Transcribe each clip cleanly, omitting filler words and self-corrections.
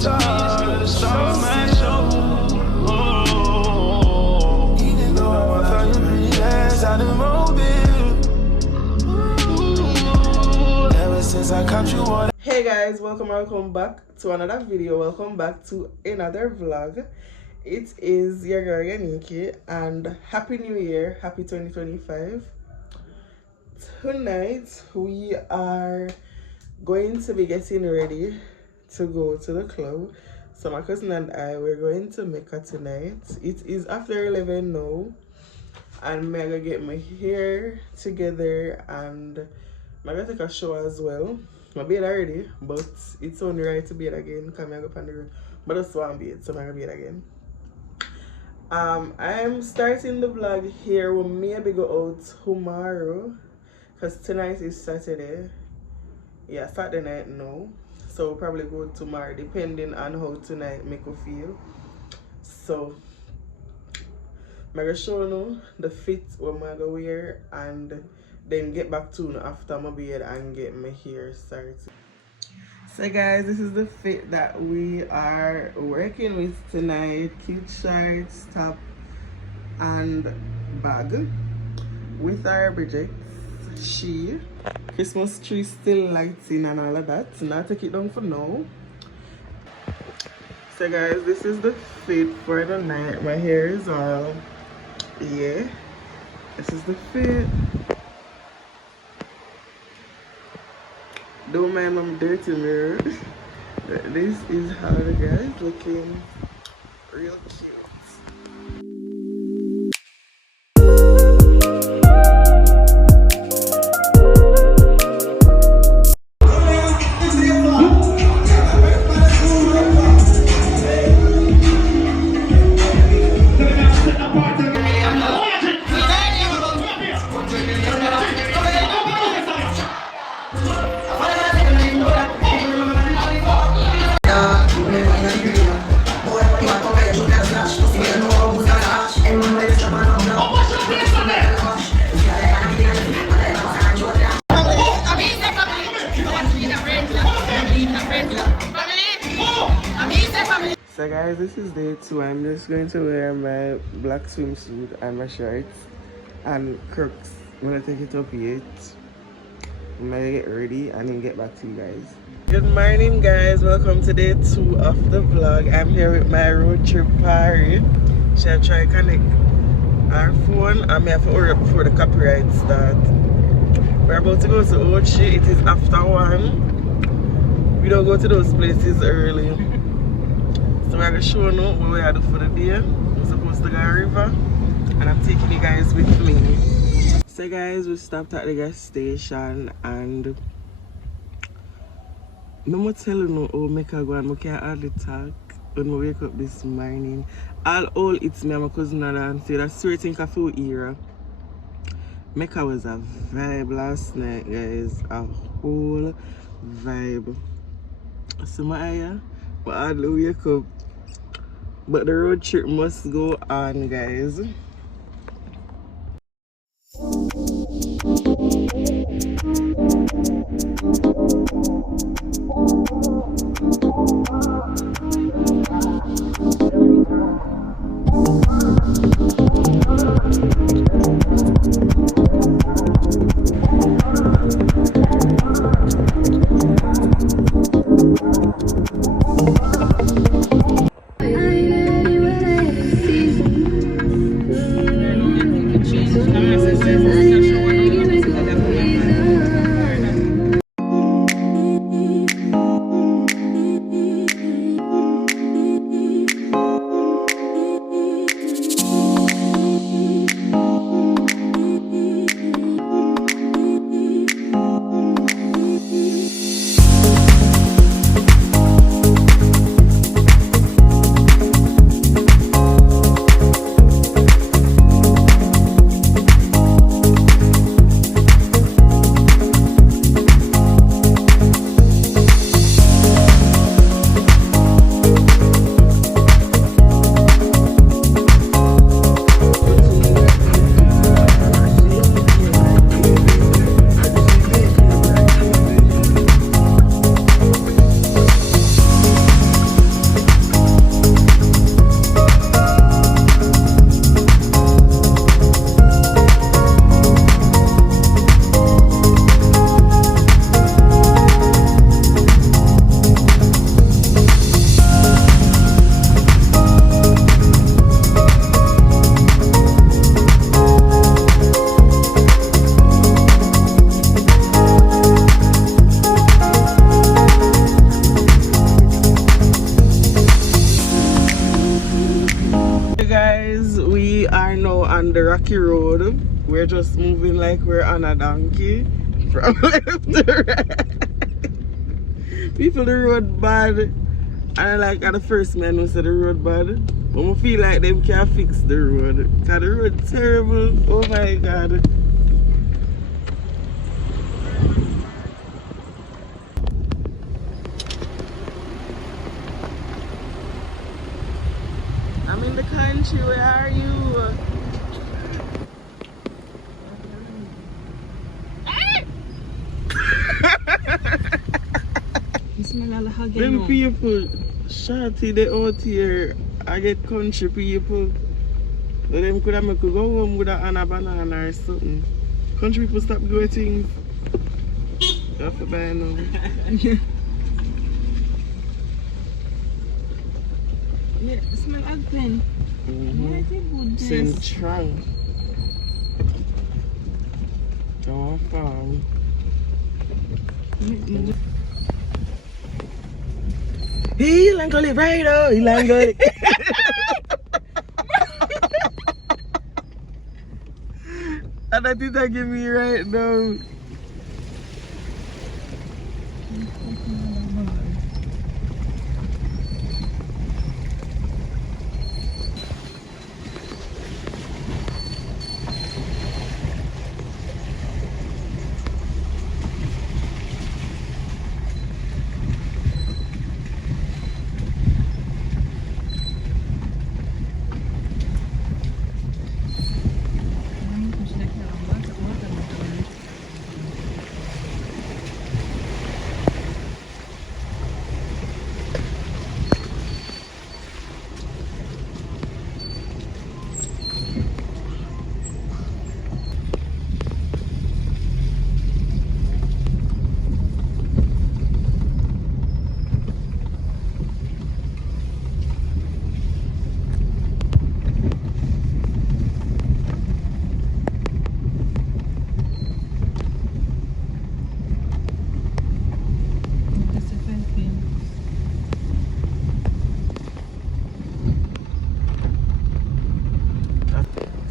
start my show. Even though I found you pretty last out of mobile. Ever since I caught you on. Hey guys, welcome back to another video. Welcome back to another vlog. It is your girl Yanieki, and happy new year, happy 2025. Tonight we are going to be getting ready to go to the club. So my cousin and I, we're going to Meca tonight. It is after 11 now, and I'm gonna get my hair together and I'm gonna take a shower as well. My bed already, but it's only right to bed again because I'm up on the room. But I just want to bed, so I'm gonna bed again. I'm starting the vlog here. We'll maybe go out tomorrow because tonight is Saturday. Yeah, Saturday night now. So we'll probably go tomorrow depending on how tonight make you feel. So I'm gonna show you the fit what I'm gonna wear and then get back to you after my bed and get my hair started. So guys, this is the fit that we are working with tonight. Cute shorts, top and bag with our Bridget. She Christmas tree still lighting and all of that, so now take it down for now. So guys, this is the fit for the night. My hair is all, yeah, this is the fit. Don't mind my dirty mirror. This is how the guys looking real cute. So guys, this is day 2. I'm just going to wear my black swimsuit and my shorts and Crocs. I'm gonna take it up yet. I'm gonna get ready and then get back to you guys. Good morning guys, welcome to day 2 of the vlog. I'm here with my road trip party. Should I try to connect our phone? I may have to hurry up before the copyright start. We're about to go to Ochi. It is after 1. We don't go to those places early. So we're going to show you what we are doing for the day. I'm supposed to go to the river and I'm taking you guys with me. So guys, we stopped at the gas station and I'm going to tell you how Meca go and I can't hardly talk when I wake up this morning. All it's me and my cousin and say that's sweet thing of food era. Meca was a vibe last night guys, a whole vibe. So my eye, but I hardly wake up. But the road trip must go on guys. rocky road. We're just moving like we're on a donkey from left to right. People the road bad. And I like at the first man who said the road bad. But I feel like them can't fix the road. Cause the road terrible. Oh my god. I'm in the country, where are you? Them people, shorty, they out here. I get country people. But them could have make you go home with a banana or something. Country people stop doing things. You have to buy now. Yeah, it smells like pen. Yeah, it's a good taste. Central. Don't farm. He ain't gonna live right though. He ain't gonna. And I think that give me right now.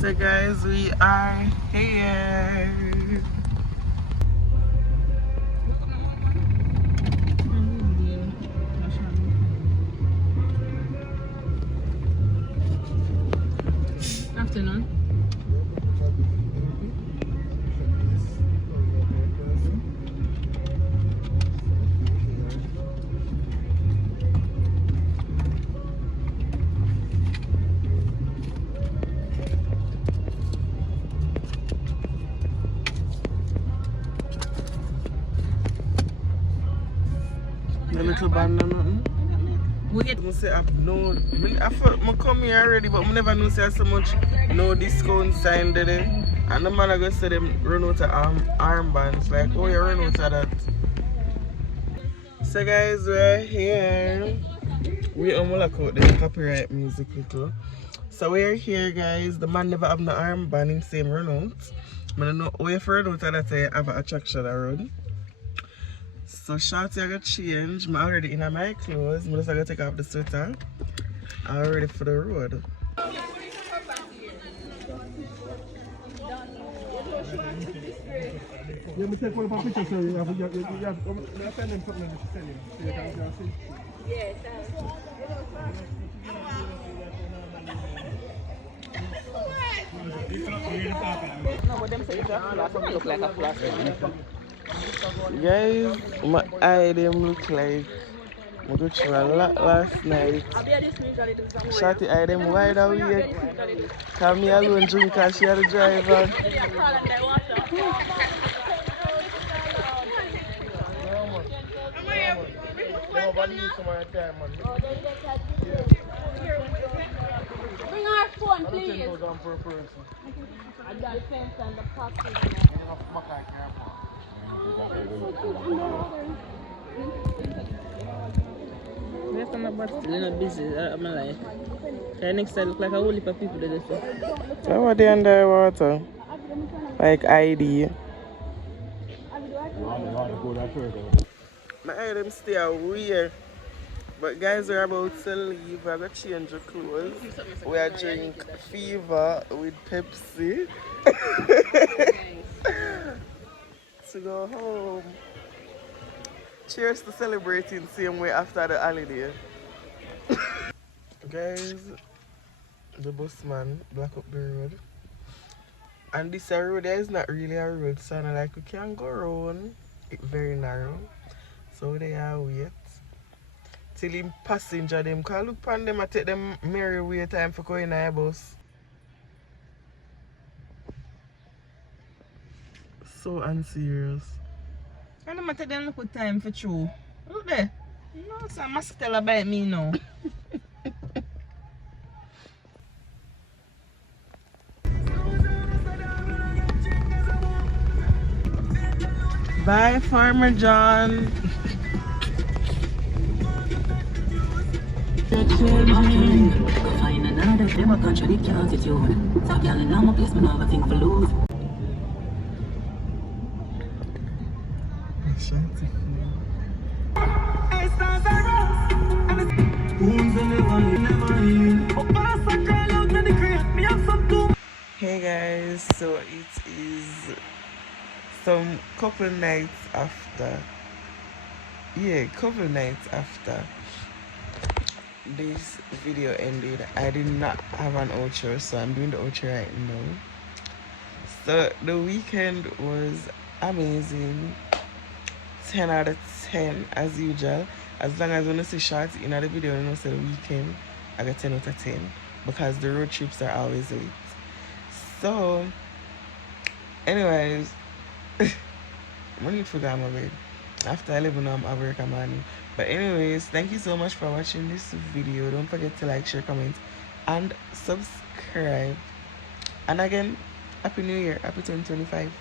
So guys, we are here. Afternoon. The little band or nothing. We get I say I know. I thought I come here already, but I never know say so much no discount sign there. And the man I go say them run out of armbands. Like, oh, you run out of that. So guys, we're here. We look out the copyright music little. So we're here, guys. The man never have no armband in same run out. I don't know where for run out of that I have an attraction around. So shorty I got change. I'm already in my clothes. I'm just gonna take off the sweater. I'm ready for the road. Yeah, we take one of our pictures, so you have send them something to send him. So you can see. yeah, no, but them say it's a flask. It look like a flask. Guys, my eye them look like I got through a lot last night. Shorty eye them wide awake. Cause me alone drink cause she had the driver. Bring our phone, please. I got the fence and the pocket. Yes, I'm not but still not busy. I'm like, next time look like a whole heap of people there. So what they underwater? Like ID. My eye them stay weird. But guys, we're about to leave. We're going to change our clothes. We are drink Fever with Pepsi. To go home. Cheers to celebrating same way after the holiday. Guys, the busman block up the road. And this road there is not really a road, so like we can go around. It's very narrow. So they are wait. Till him passenger them, cause look upon them, I take them merry way time for going in a bus. So unserious. And I'm take them look time for true. Look there. No, so I must tell about me now. Bye, Farmer John. Find another, them a contradict your attitude. Stop yelling, I'm a place, but never think for lose. Hey guys, so it is some couple nights after this video ended. I did not have an outro, so I'm doing the outro right now. So the weekend was amazing. 10 out of 10 as usual. As long as when you see shots in the video, you know, say the weekend, I got 10 out of 10 because the road trips are always late. So, anyways, I need to go to my bed. After 11, I'm at work, I'm on. But anyways, thank you so much for watching this video. Don't forget to like, share, comment, and subscribe. And again, Happy New Year, Happy 2025.